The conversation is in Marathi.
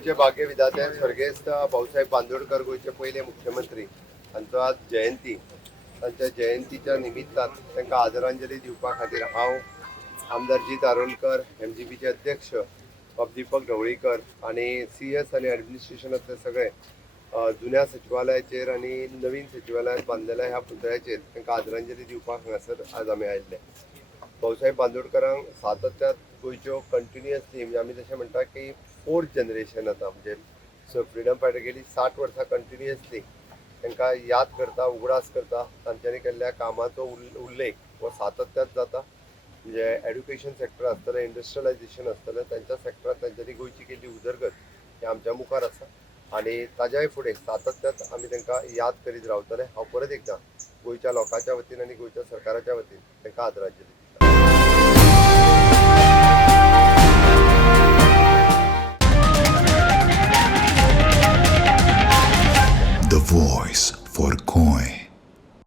गोयचे भाग्य विधाते स्वर्गेस्त भाऊसाहेब बांदोडकर गोयचे पहिले मुख्यमंत्री हांचो आज जयंती. तांच्या जयंतीच्या निमित्तान तांकां आदरांजली दिवपा खातीर हांव आमदार जी दारोलकर, MGPचे अध्यक्ष दीपक ढवळीकर आणि CS आणि ॲडमिनिस्ट्रेशनातले सगळे जुन्या सचिवालयाचेर आणि नवीन सचिवालयात बांदलेल्या ह्या पुतळ्याचेर तांकां आदरांजली दिवपाक हांगासर आज आमी आयिल्ले. भाऊसाहेब बांदोडकरांक सातत्यात गोयच्यो कंटिन्युअसली म्हणजे आमी जशें म्हणटा की 4th जनरेशन आता म्हणजे फ्रिडम फायटर गेली 60 वर्सां कंटिन्युअसली तांकां याद करता, उगडास करता. तांच्यांनी केल्ल्या कामाचो उल्लेख हो सातत्यात जाता. म्हणजे एड्युकेशन सेक्टर आसतलें, इंडस्ट्रियलायझेशन आसतलें, तांच्या सेक्टरांत तांच्यांनी गोंयची केल्ली उदरगत ही आमच्या मुखार आसा आनी ताज्याय फुडें सातत्यात आमी तांकां याद करीत रावतले. हांव परत एकदां गोंयच्या लोकांच्या वतीन आनी गोंयच्या सरकाराच्या वतीन तांकां आदरांजली दिता.